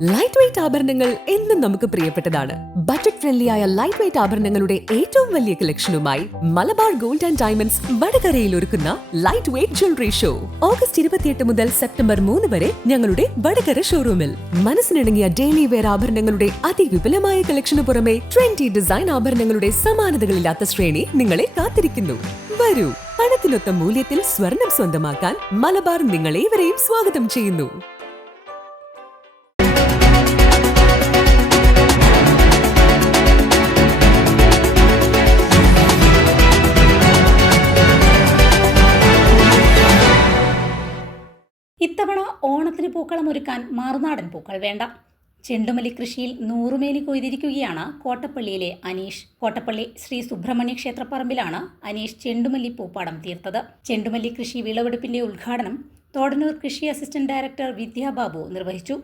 Light weight ആഭരണങ്ങൾ എന്നും നമുക്ക് പ്രിയപ്പെട്ടതാണ്. ബജറ്റ് ഫ്രണ്ട്ലി ആയ ലൈറ്റ് വെയ്റ്റ് ആഭരണങ്ങളുടെ ഏറ്റവും വലിയ കളക്ഷനുമായി മലബാർ ഗോൾഡ് ആൻഡ് ഡയമണ്ട്സ് വടകരയിൽ ഒരുക്കുന്ന light weight jewellery show August 28 മുതൽ സെപ്റ്റംബർ 3 വരെ ഞങ്ങളുടെ വടകര ഷോറൂമിൽ. മനസ്സിനിണങ്ങിയ ഡെയിലി വെയർ ആഭരണങ്ങളുടെ അതിവിപുലമായ കളക്ഷനു പുറമെ ട്രെൻഡി ഡിസൈൻ ആഭരണങ്ങളുടെ സമാനതകളില്ലാത്ത ശ്രേണി നിങ്ങളെ കാത്തിരിക്കുന്നു. വരൂ, പണത്തിനൊത്ത മൂല്യത്തിൽ സ്വർണം സ്വന്തമാക്കാൻ മലബാർ നിങ്ങളേവരെയും സ്വാഗതം ചെയ്യുന്നു. ഇത്തവണ ഓണത്തിന് പൂക്കളമൊരുക്കാൻ മറുനാടൻ പൂക്കൾ വേണ്ട. ചെണ്ടുമല്ലി കൃഷിയിൽ നൂറുമേനി കൊയ്തിരിക്കുകയാണ് കോട്ടപ്പള്ളിയിലെ അനീഷ്. കോട്ടപ്പള്ളി ശ്രീ സുബ്രഹ്മണ്യ ക്ഷേത്രപ്പറമ്പിലാണ് അനീഷ് ചെണ്ടുമല്ലി പൂപ്പാടം തീർത്തത്. ചെണ്ടുമല്ലി കൃഷി വിളവെടുപ്പിന്റെ ഉദ്ഘാടനം തോടന്നൂർ കൃഷി അസിസ്റ്റന്റ് ഡയറക്ടർ വിദ്യാബാബു നിർവഹിച്ചു.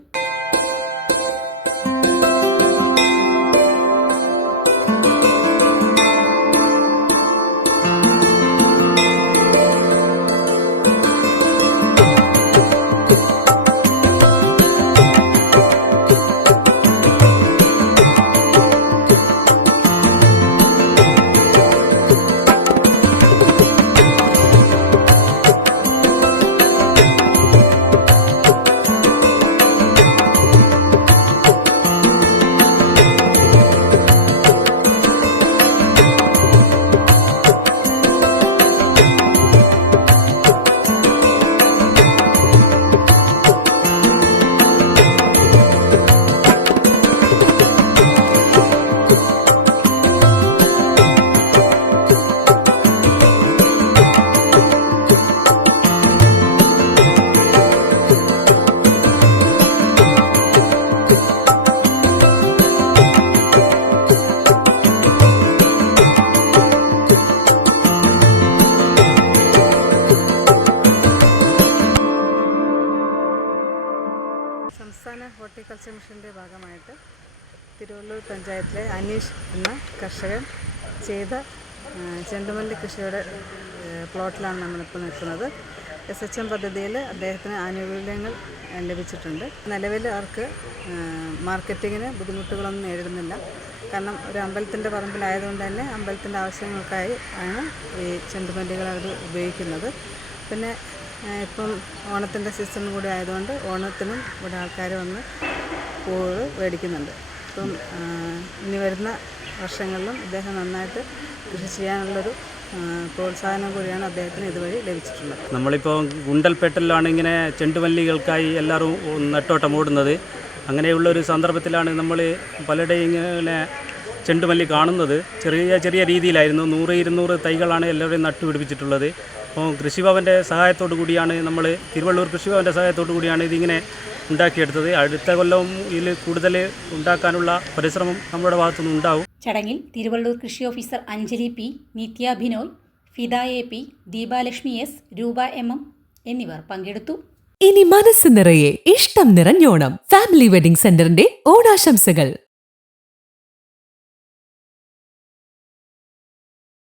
സംസ്ഥാന ഹോർട്ടിക്കൾച്ചർ മിഷൻ്റെ ഭാഗമായിട്ട് തിരുവള്ളൂർ പഞ്ചായത്തിലെ അനീഷ് എന്ന കർഷകൻ ചെയ്ത ചെണ്ടുമല്ലി കൃഷിയുടെ പ്ലോട്ടിലാണ് നമ്മളിപ്പോൾ നിൽക്കുന്നത്. SHM പദ്ധതിയിൽ അദ്ദേഹത്തിന് ആനുകൂല്യങ്ങൾ ലഭിച്ചിട്ടുണ്ട്. നിലവിൽ അവർക്ക് മാർക്കറ്റിങ്ങിന് ബുദ്ധിമുട്ടുകളൊന്നും നേരിടുന്നില്ല. കാരണം ഒരു അമ്പലത്തിൻ്റെ പറമ്പിലായതുകൊണ്ട് തന്നെ അമ്പലത്തിൻ്റെ ആവശ്യങ്ങൾക്കായി ആണ് ഈ ചെണ്ടുമല്ലികൾ അവർ ഉപയോഗിക്കുന്നത്. പിന്നെ ഇപ്പം ഓണത്തിൻ്റെ സീസൺ കൂടി ആയതുകൊണ്ട് ഓണത്തിനും ഇവിടെ ആൾക്കാർ വന്ന് പൂവുകൾ മേടിക്കുന്നുണ്ട്. ഇപ്പം ഇനി വരുന്ന വർഷങ്ങളിലും ഇദ്ദേഹം നന്നായിട്ട് കൃഷി ചെയ്യാനുള്ളൊരു പ്രോത്സാഹനം കൂടിയാണ് അദ്ദേഹത്തിന് ഇതുവഴി ലഭിച്ചിട്ടുള്ളത്. നമ്മളിപ്പോൾ ഗുണ്ടൽപേട്ടലിലാണ് ഇങ്ങനെ ചെണ്ടുമല്ലികൾക്കായി എല്ലാവരും നെട്ടോട്ടം ഓടുന്നത്. അങ്ങനെയുള്ളൊരു സന്ദർഭത്തിലാണ് നമ്മൾ പലരുടെയും ഇങ്ങനെ ചെണ്ടുമല്ലി കാണുന്നത്. ചെറിയ ചെറിയ രീതിയിലായിരുന്നു. 100-200 തൈകളാണ് എല്ലാവരെയും നട്ടുപിടിപ്പിച്ചിട്ടുള്ളത്. അപ്പോൾ കൃഷിഭവൻ്റെ സഹായത്തോടു കൂടിയാണ് നമ്മൾ തിരുവള്ളൂർ കൃഷിഭവൻ്റെ സഹായത്തോടു കൂടിയാണ് ഇതിങ്ങനെ ഉണ്ടാക്കിയെടുത്തത്. അടുത്ത കൊല്ലവും ഇതിൽ കൂടുതൽ ഉണ്ടാക്കാനുള്ള പരിശ്രമം നമ്മുടെ ഭാഗത്തുനിന്ന് ഉണ്ടാവും. ചടങ്ങിൽ തിരുവള്ളൂർ കൃഷി ഓഫീസർ അഞ്ജലി P, നിത്യ ബിനോയ്, ഫിദ AP, ദീപാലക്ഷ്മി S, രൂപ MM എന്നിവർ പങ്കെടുത്തു. ഇനി മനസ്സ് നിറയെ ഇഷ്ടം നിറഞ്ഞോണം. ഫാമിലി വെഡിംഗ് സെന്ററിന്റെ ഓണാശംസകൾ.